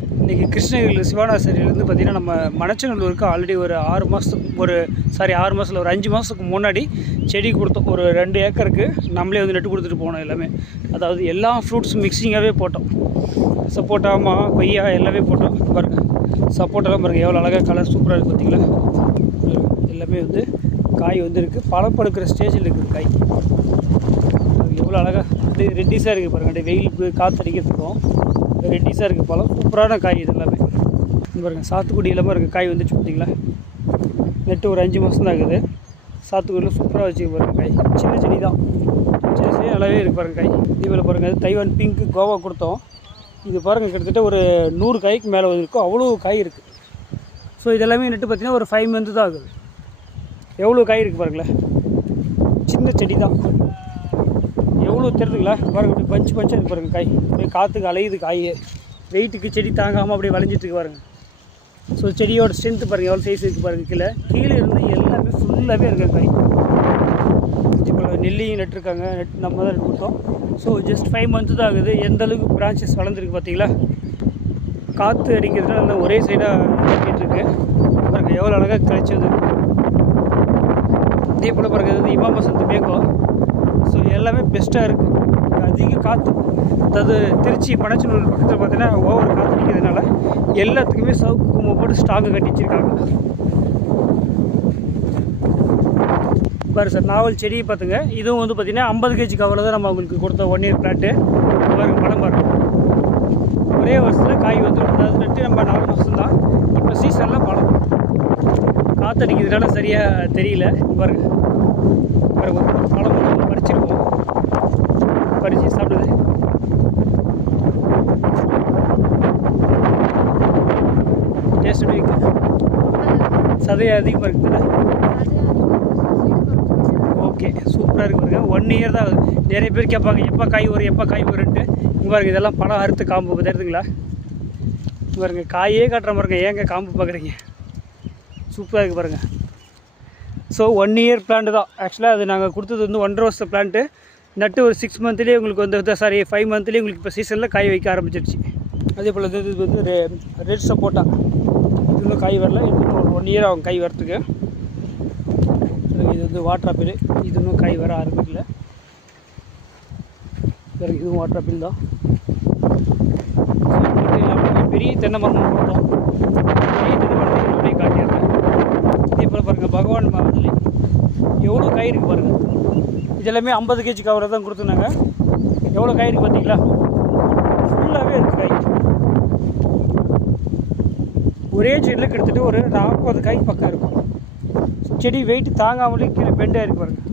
இன்றைக்கி கிருஷ்ணகிரியில் சிவானாசரியிலேருந்து பார்த்திங்கன்னா நம்ம மணச்சநல்லூருக்கு ஆல்ரெடி ஒரு 6 மாதத்தில் ஒரு 5 மாதத்துக்கு முன்னாடி செடி கொடுத்தோம். ஒரு 2 ஏக்கருக்கு நம்மளே வந்து நட்டு கொடுத்துட்டு போனோம். எல்லாமே அதாவது எல்லா ஃப்ரூட்ஸ் மிக்சிங்காகவே போட்டோம். சப்போட்டா, மா, கொய்யா எல்லாமே போட்டோம். பாருங்கள் சப்போட்டாலாம் பாருங்கள் எவ்வளோ அழகாக கலர் சூப்பராக இருக்குது பார்த்திங்களா. எல்லாமே வந்து காய் வந்து இருக்குது, பழப்படுக்கிற ஸ்டேஜில் இருக்குது காய். எவ்வளோ அழகாக அப்படியே ரெட்டிஸாக இருக்குது பாருங்கள். அப்படியே வெயிலுக்கு காற்றடிக்கிறதுக்கும் ரெட்டிஸாக இருக்குது பழம். சூப்பரான காய் இது எல்லாமே. பாருங்கள் சாத்துக்குடி எல்லாமே இருக்குது காய் வந்துச்சு பார்த்திங்களா. நெட்டு ஒரு 5 மாதம் தான் ஆகுது. சாத்துக்குடியில் சூப்பராக வச்சுக்க பாருங்கள் காய். சின்ன செடி தான், சின்ன செடி நல்லாவே இருக்குது பாருங்கள் காய். இதுவில் பாருங்கள் அது தைவான் பிங்க்கு கோவா கொடுத்தோம். இது பாருங்கள் கிட்டத்தட்ட ஒரு 100 காய்க்கு மேலே இருக்கும், அவ்வளோ காய் இருக்குது. ஸோ இதெல்லாமே நெட்டு பார்த்திங்கன்னா ஒரு 5 மந்த்து தான் ஆகுது. எவ்வளோ காய் இருக்குது பாருங்களேன். சின்ன செடி தான், எவ்வளோ தெரியுதுங்களா பாருங்கள். அப்படி பஞ்சு பஞ்சாக இருக்குது பாருங்கள் காய். அப்படியே காற்றுக்கு அலையுது காய். வெயிட்டுக்கு செடி தாங்காமல் அப்படியே வளைஞ்சிட்டு பாருங்கள். ஸோ செடியோட ஸ்ட்ரென்த்து பாருங்கள் எவ்வளோ சைஸ் இருக்குது பாருங்கள். கீழே இருந்து எல்லாமே ஃபுல்லாகவே இருக்குது காய். இப்போ நெல்லியும் நட்டுருக்காங்க, நம்ம தான் நட்டு கொடுத்தோம். ஸோ ஜஸ்ட் 5 மந்த்து தான் ஆகுது. எந்த அளவுக்கு பிரான்ச்சஸ் வளர்ந்துருக்கு பார்த்தீங்களா. காற்று அடிக்கிறதுனால நல்லா ஒரே சைடாக கட்டிகிட்ருக்கு பாருங்கள். எவ்வளோ அழகாக கழிச்சு வந்துருக்கு. இதே போல் பாருங்கள் இது இமாம் வசந்த் மேங்கோ. ஸோ எல்லாமே பெஸ்ட்டாக இருக்குது. அதிக காற்று, அதாவது திருச்சி மணச்சநல்லூர் பக்கத்தில் பார்த்தீங்கன்னா ஓவர் காற்று அடிக்கிறதுனால எல்லாத்துக்குமே சவுக்கு கும்பை போட்டு ஸ்டாங்கு கட்டி வச்சுருக்காங்க. பாரு சார் நாவல் செடியை பார்த்துங்க. இதுவும் வந்து பார்த்திங்கன்னா 50 kg கவரில் தான் நம்ம உங்களுக்கு கொடுத்த 1 இயர் பிளான்ட்டு. பாருங்கள் பழம் பாருங்கள். ஒரே வருஷத்தில் காய் வந்து அதாவது நட்டு நம்ம 4 மாதம் தான். இப்போ சீசனில் பழம் காற்று அடிக்கிறதுனால சரியாக தெரியல. பாருங்கள் பாருங்கள் பழம் வந்து பறிச்சிருக்கோம். பறித்து சாப்பிடுது. டேஸ்ட் எப்படி இருக்குது? சதையாக அதிகமாக இருக்குதுல்ல. ஓகே சூப்பராக இருக்கு பாருங்க. 1 இயர் தான் ஆகுது. நிறைய பேர் கேட்பாங்க எப்போ காய் வரும்ன்ட்டு. இங்கே பாருங்கள் இதெல்லாம் பழம் அறுத்து காம்பு தெரியுதுங்களா. பாருங்க காயே காட்டுற பாருங்க. ஏங்க காம்பு பார்க்குறீங்க? சூப்பராக இருக்குது பாருங்கள். ஸோ 1 இயர் பிளான்ட்டு தான். ஆக்சுவலாக அது நாங்கள் கொடுத்தது வந்து 1.5 வருஷ பிளான்ட்டு. நட்டு ஒரு 6 மந்த்லேயே உங்களுக்கு வந்து 5 மந்த்லேயே உங்களுக்கு இப்போ சீசனில் காய் வைக்க ஆரம்பிச்சிருச்சு. அதே போல் இது வந்து ரெட் சப்போட்டா. இது இன்னும் காய் வரல. இன்னும் 1 இயர் ஆகும் காய் வரத்துக்கு. இது வந்து வாட்டர் ஆப்பிள். இது இன்னும் காய் வர ஆரம்பிக்கல. இதுவும் வாட்டர் ஆப்பிள் தான். பெரிய தென்னை மரம் கொடுத்தோம். பெரிய தென்னை மரத்தை அப்படியே காட்டியிருக்கேன். இதே போல் பாருங்கள் பகவான் மாதத்துலேயே எவ்வளோ காய் இருக்குது பாருங்கள். இதெல்லாமே 50 kg கவரை தான் கொடுத்துருந்தாங்க. எவ்வளோ காய் இருக்குது பார்த்தீங்களா. ஃபுல்லாகவே இருக்குது காய். ஒரே செடியில் கிட்டத்தட்ட ஒரு 40 காய் பக்கம் இருக்கும். செடி வெயிட் தாங்காமலே கீழே பெண்டாக இருக்குது பாருங்கள்.